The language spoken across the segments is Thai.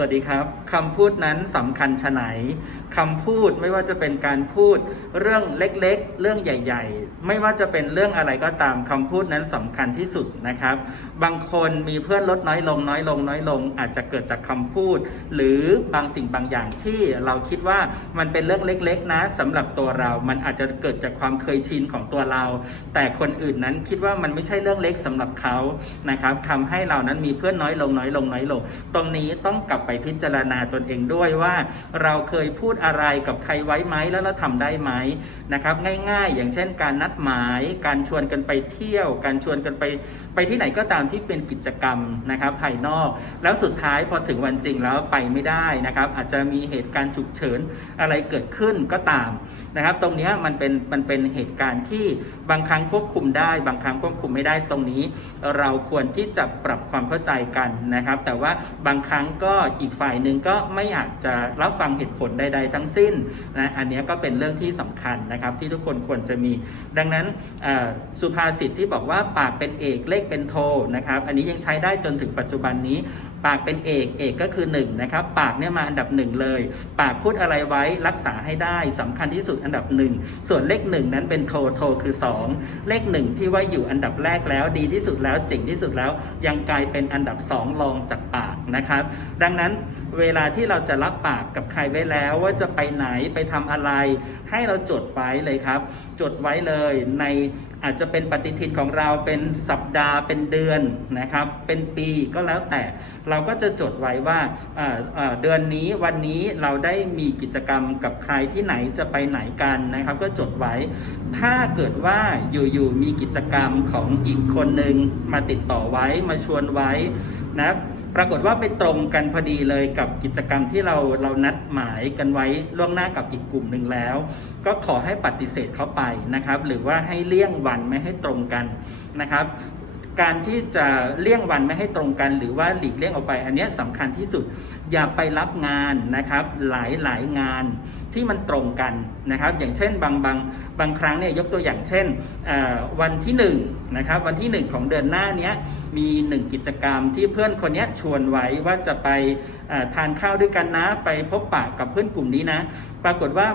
วัสดีครับคำพูดนั้นสำคัญชะไหนคำพูดไม่ว่าจะเป็นการพูดเรื่องเล็กๆ เรื่องใหญ่ ๆ ไม่ว่าจะเป็นเรื่องอะไรก็ตามคำพูดนั้นสำคัญที่สุดนะครับ บางคนมีเพื่อนลดน้อยลงน้อยลงน้อยลง อาจจะเกิดจากคำพูด หรือบางสิ่งบางอย่างที่เราคิดว่ามันเป็นเรื่องเล็ก ๆ นะสำหรับตัวเรา มันอาจจะเกิดจากความเคยชินของตัวเรา แต่คนอื่นนั้นคิดว่ามันไม่ใช่เรื่องเล็กสำหรับเขานะครับทำให้เรานั้นมีเพื่อนน้อยลงน้อยลงน้อยลง ตรงนี้ต้องกลับไปไปพิจารณาตนเองด้วยว่า เราเคยพูดอะไรกับใครไว้ไหมแล้วเราทำได้ไหมนะครับ ง่ายๆ อย่างเช่น การนัดหมาย การชวนกันไปเที่ยว การชวนกันไปไปที่ไหนก็ตามที่เป็นกิจกรรมนะครับภายนอก แล้วสุดท้ายพอถึงวันจริงแล้วไปไม่ได้นะครับ อาจจะมีเหตุการณ์ฉุกเฉินอะไรเกิดขึ้นก็ตามนะครับ ตรงนี้มันเป็นมันเป็นเหตุการณ์ที่บางครั้งควบคุมได้ บางครั้งควบคุมไม่ได้ตรงนี้ เราควรที่จะปรับความเข้าใจกันนะครับ แต่ว่าบางครั้งก็อีกฝ่ายหนึ่งก็ไม่อาจจะรับฟังเหตุผลใด ๆ ทั้งสิ้นนะอันนี้ก็เป็นเรื่องที่สำคัญนะครับที่ทุกคนควรจะมี ดังนั้นสุภาษิตที่บอกว่าปากเป็นเอกเลขเป็นโทนะครับ อันนี้ยังใช้ได้จนถึงปัจจุบันนี้ปากเป็นเอกเอกก็คือ1นะครับปากเนี่ยมาอันดับหนึ่งเลย ปากพูดอะไรไว้รักษาให้ได้สำคัญที่สุดอันดับหนึ่งส่วนเลขหนึ่งนั้นเป็นโทโทคือ 2 เลขหนึ่งที่ว่าอยู่อันดับแรกแล้วดีที่สุดแล้วเจ๋งที่สุดแล้ว ยังกลายเป็นอันดับสองรองจากปากนะครับ ดังนั้นเวลาที่เราจะรับปากกับใครไว้แล้วว่าจะไปไหนไปทำอะไร ให้เราจดไว้เลยครับ จดไว้เลยในอาจจะเป็นปฏิทินของเราเป็นสัปดาห์เป็นเดือนนะครับ เป็นปีก็แล้วแต่เราก็จะจดไว้ว่าอ่าอ่าเดือนนี้วันนี้เราได้มีกิจกรรมกับใครที่ไหนจะไปไหนกันนะครับ ก็จดไว้ ถ้าเกิดว่าอยู่ๆมีกิจกรรมของอีกคนหนึ่งมาติดต่อไว้มาชวนไว้นะปรากฏว่าไปตรงกันพอดีเลยกับกิจกรรมที่เราเรานัดหมายกันไว้ล่วงหน้ากับอีกกลุ่มหนึ่งแล้ว ก็ขอให้ปฏิเสธเข้าไปนะครับ หรือว่าให้เลี่ยงวันไม่ให้ตรงกันนะครับ การที่จะเลี่ยงวันไม่ให้ตรงกัน หรือว่าหลีกเลี่ยงออกไป อันนี้ยสำคัญที่สุดอย่าไปรับงานนะครับหลายหลายงานที่มันตรงกันนะครับ อย่างเช่นบางบางบางครั้งเนี่ยยกตัวอย่างเช่นวันที่หนึ่งนะครับวันที่หนึ่งของเดือนหน้านี้มีหนึ่งกิจกรรมที่เพื่อนคนนี้ชวนไว้ว่าจะไปทานข้าวด้วยกันนะ ไปพบปะกับเพื่อนกลุ่มนี้นะ ปรากฏว่า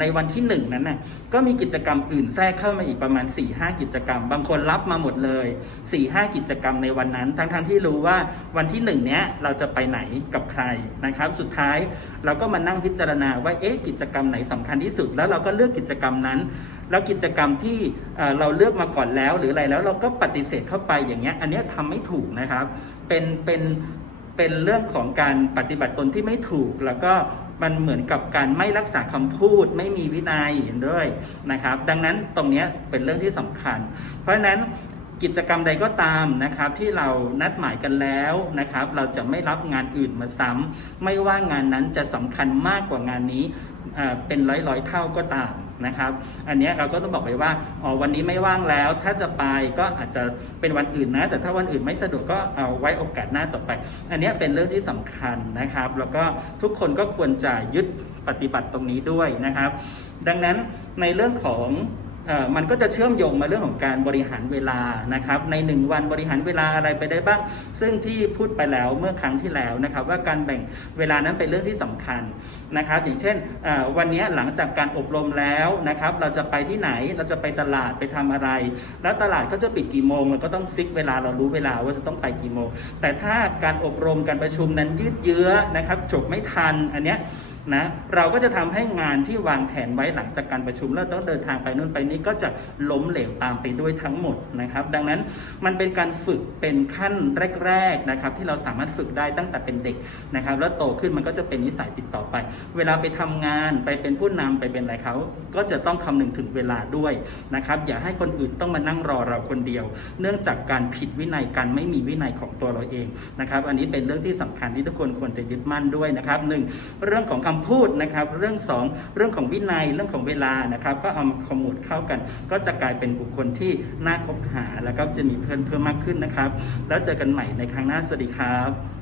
ในวันที่หนึ่งนั้นน่ะก็มีกิจกรรมอื่นแทรกเข้ามาอีกประมาณ4ี่ห้ากิจกรรม บางคนรับมาหมดเลย4ี่ห้ากิจกรรมในวันนั้น ทั้งๆทที่รู้ว่าวันที่หนึ่งเนี้ยเราจะไปไหนกับใครนะครับ สุดท้ายเราก็มานั่งพิจารณาว่าเอ๊ะกิจกรรมไหนสำคัญที่สุด แล้วเราก็เลือกกิจกรรมนั้น แล้วกิจกรรมที่เอ่อเราเลือกมาก่อนแล้ว หรืออะไรแล้วเราก็ปฏิเสธเข้าไปอย่างเงี้ยอันเนี้ยทำไม่ถูกนะครับ เป็นเป็นเป็นเรื่องของการปฏิบัติตนที่ไม่ถูก แล้วก็มันเหมือนกับการไม่รักษาคำพูด ไม่มีวินัยด้วยนะครับ ดังนั้นตรงเนี้ยเป็นเรื่องที่สำคัญ เพราะฉะนั้น กิจกรรมใดก็ตามนะครับที่เรานัดหมายกันแล้วนะครับ เราจะไม่รับงานอื่นมาซ้ำไม่ว่างานนั้นจะสำคัญมากกว่างานนี้เป็นร้อยร้อยๆเท่าก็ตามนะครับ อันนี้เราก็ต้องบอกไปว่าอ๋อวันนี้ไม่ว่างแล้ว ถ้าจะไปก็อาจจะเป็นวันอื่นนะ แต่ถ้าวันอื่นไม่สะดวกก็เอาไว้โอกาสหน้าต่อไป อันนี้เป็นเรื่องที่สำคัญนะครับ แล้วก็ทุกคนก็ควรจะยึดปฏิบัติตรงนี้ด้วยนะครับ ดังนั้นในเรื่องของ มันก็จะเชื่อมโยงมาเรื่องของการบริหารเวลานะครับในหนึ่งวันบริหารเวลาอะไรไปได้บ้าง ซึ่งที่พูดไปแล้วเมื่อครั้งที่แล้วนะครับว่าการแบ่งเวลานั้นเป็นเรื่องที่สำคัญนะครับอย่างเช่นวันนี้หลังจากการอบรมแล้วนะครับเราจะไปที่ไหนเราจะไปตลาดไปทำอะไร แล้วตลาดก็จะปิดกี่โมงเราก็ต้องฟิกเวลาเรารู้เวลาว่าจะต้องไปกี่โมง แต่ถ้าการอบรมการประชุมนั้นยืดเยื้อนะครับจบไม่ทันอันเนี้ย นะเราก็จะทำให้งานที่วางแผนไว้หลังจากการประชุม แล้วต้องเดินทางไปนู่นไปนี้ก็จะล้มเหลวตามไปด้วยทั้งหมดนะครับ ดังนั้นมันเป็นการฝึกเป็นขั้นแรกๆนะครับ ที่เราสามารถฝึกได้ตั้งแต่เป็นเด็กนะครับ แล้วโตขึ้นมันก็จะเป็นนิสัยติดต่อไป เวลาไปทำงานไปเป็นผู้นำไปเป็นอะไรเขาก็จะต้องคำนึงถึงเวลาด้วยนะครับอย่าให้คนอื่นต้องมานั่งรอเราคนเดียว เนื่องจากการผิดวินัยการไม่มีวินัยของตัวเราเองนะครับ อันนี้เป็นเรื่องที่สำคัญที่ทุกคนควรจะยึดมั่นด้วยนะครับหนึ่งเรื่องของคำพูดนะครับ เรื่องสองเรื่องของวินัยเรื่องของเวลานะครับ ก็เอามาขมวดเข้ากัน ก็จะกลายเป็นบุคคลที่น่าคบหาแล้วก็จะมีเพื่อนเพิ่มมากขึ้นนะครับ แล้วเจอกันใหม่ในครั้งหน้าสวัสดีครับ